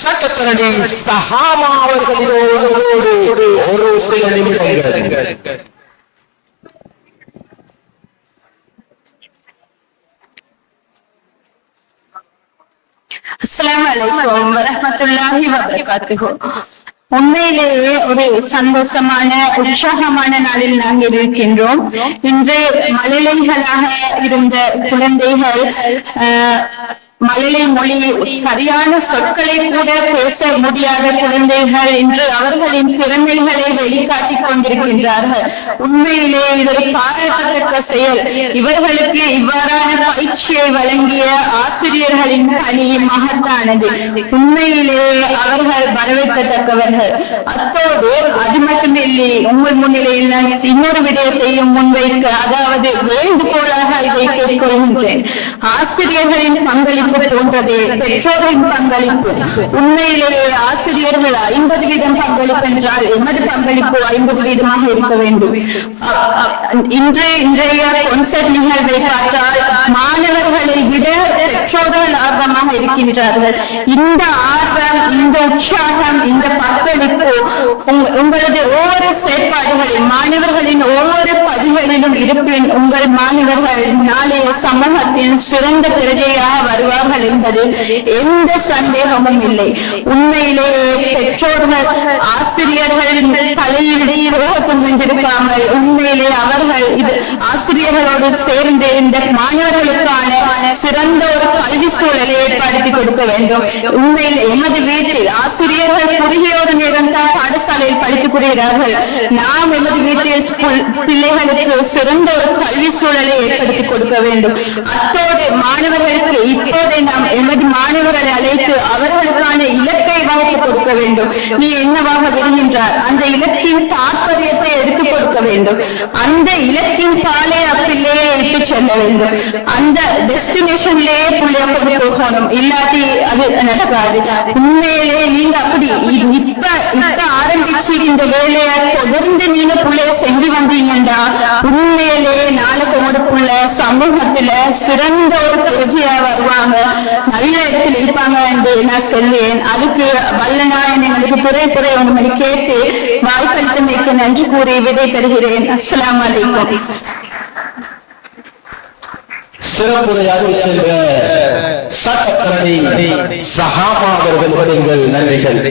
சட்டசரணி சஹாமா அவர்களோடு ஒரு சில நிமிடங்கள். அஸ்ஸலாமு அலைக்கும் வரஹ்மத்துல்லாஹி வபரகாத்துஹு. உண்மையிலேயே ஒரு சந்தோஷமான உற்சாகமான நாளில் நாங்கள் இருக்கின்றோம். இன்று மழலைகளாக இருந்த குழந்தைகள் மழலை மொழி சரியான சொற்களை கூட பேச முடியாத குழந்தைகள் இன்று அவர்களின் திறமைகளை வெளிக்காட்டிக் கொண்டிருக்கின்றார்கள். உண்மையிலே இது ஒரு பாராட்டத்தக்க செயல். இவர்களுக்கு இவ்வாறான பயிற்சியை வழங்கிய ஆசிரியர்களின் பணி மகத்தானது. உண்மையிலே அவர்கள் வரவேற்கத்தக்கவர்கள். அத்தோடு அது மட்டுமில்லை, உங்கள் முன்னிலையில் நான் இன்னொரு விடயத்தையும் முன்வைக்க, அதாவது வேண்டுகோளாக இதை கேட்கொள்கின்றேன். ஆசிரியர்களின் பங்களிப்பு போன்றதே பெற்றோரின் பங்களிப்பு. உண்மையிலேயே ஆசிரியர்கள் 50% பங்களிப்பு என்றால் எமது பங்களிப்பு 50% இருக்க வேண்டும். இன்றைய கான்செப்ட் நிகழ்வை பார்த்தால் மாணவர்களை விட பெற்றோர்கள் ஆர்வமாக இருக்கின்றார்கள். இந்த ஆர்வம், இந்த உற்சாகம், இந்த பங்களிப்பு உங்களது ஒவ்வொரு செயற்பாடுகளில், மாணவர்களின் ஒவ்வொரு பதிவுகளிலும் இருப்பின் உங்கள் மாணவர்கள் நாளைய சமூகத்தில் சிறந்த பிரஜையாக வருவார்கள் என்பது எந்த சந்தேகமும் இல்லை. உண்மையிலேயே பெற்றோர்கள் ஆசிரியர்களின் தலையில் கொண்டிருக்காமல் உண்மையிலே அவர்கள் இது ஆசிரியர்களோடு சேர்ந்து இந்த மாணவர்களுக்கான சிறந்த ஒரு கல்வி சூழலை ஏற்படுத்தி கொடுக்க வேண்டும். உண்மையில் எமது வீட்டில் ஆசிரியர்கள் குறுகிய ஒரு நேரம் தான் பாடசாலையில் படித்துக் கொள்கிறார்கள். நாம் எமது வீட்டில் பிள்ளைகளுக்கு சிறந்த ஒரு கல்வி சூழலை ஏற்படுத்தி கொடுக்க வேண்டும். அத்தோடு மாணவர்களுக்கு இப்போதே நாம் எமது மாணவர்களை அழைத்து அவர்களுக்கான இலக்கை வகுத்து கொடுக்க வேண்டும். நீ என்னவாக விரும்புகின்றார், அந்த இலக்கின் தாற்பயத்தை எடுத்துக் கொடுக்க வேண்டும். அந்த இலக்கின் பாலே அப்பிள்ளையே எடுத்து செல்ல வேண்டும். அந்த டெஸ்டினேஷன்லேயே பிள்ளைய கொண்டு போகணும். இல்லாட்டி அது நடக்காது. உண்மையிலே நீங்க அப்படி இப்ப ஆரம்பிச்சு இந்த வேலையை தொடர்ந்து நீங்க பிள்ளைய செஞ்சு வந்தீங்கன்னா உண்மையிலே நாளைக்கு ஒரு பிள்ளை சமூகத்துல சிறந்த ஒரு பிரஜையா வருவாங்க, நல்ல இடத்துல இருப்பாங்க என்று நான் சொல்வேன். அதுக்கு வல்லநாயன் எங்களுக்கு துறை ஒன்று கேட்டு வாய்ப்பளித்தமைக்கு நன்றி கூறி விடை பெறுகிறேன். அஸ்ஸலாமு அலைக்கும். சிறப்புரையாக சென்ற சட்டத்தரணி சஹாமா அவர்களுக்கு எங்கள் நன்றிகள்.